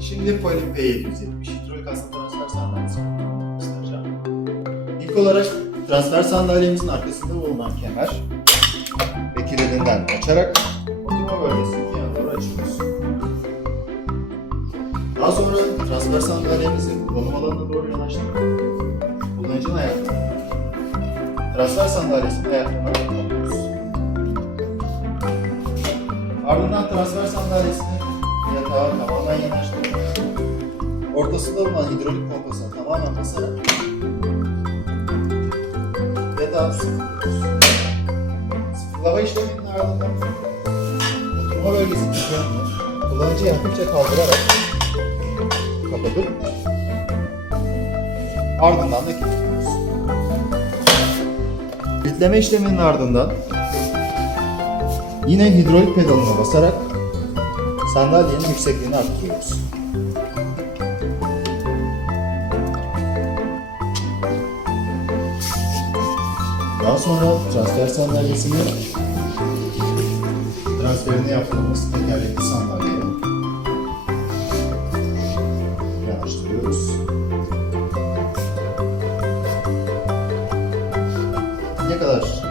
Şimdi Polim P770 hidrolik hasta transfer sandalyesi göstereceğim. İlk olarak transfer sandalyemizin arkasında bulunan kemer ve kilidini açarak oturma bölgesini yana doğru açıyoruz. Daha sonra transfer sandalyemizi kullanım alanına doğru yanaştırıp kullanıcının ayaklarını transfer sandalyesinin ayaklarına kapatıyoruz. Ardından transfer sandalyesini yatağa tamamen yanaştırıp ortasında bulunan hidrolik pompasına tamamen basarak yatağı sıfırlıyoruz. Sıfırlama işleminin ardından oturma bölgesinin yanını kullanıcıyı hafifçe kaldırarak kapatıp ardından da kilitliyoruz. Kilitleme işleminin ardından yine hidrolik pedalına basarak sandalyenin yüksekliğini arttırıyoruz. Daha sonra transfer sandalyesini transferini yaptığımız tekerlekli sandalyeye yanaştırıyoruz. Ne kadar?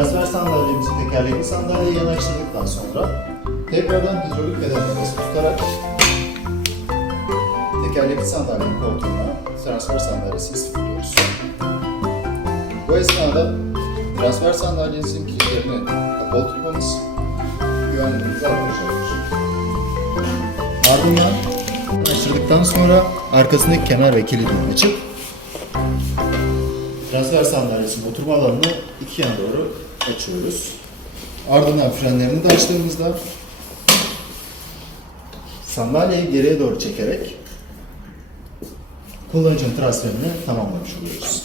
Transfer sandalyemizi tekerlekli sandalyeye yanaştırdıktan sonra tekrardan hidrolik pedalına basıp tutarak tekerlekli sandalyenin koltuğuna transfer sandalyesini sıfırlıyoruz. Bu esnada transfer sandalyemizin kilitlerini kapalı tutmamız güvenliğimizi artıracaktır. Ardından açtırdıktan sonra arkasındaki kemer ve kilidini açıp transfer sandalyesinin oturma alanını iki yana doğru açıyoruz. Ardından frenlerini de açtığımızda sandalyeyi geriye doğru çekerek kullanıcının transferini tamamlamış oluyoruz.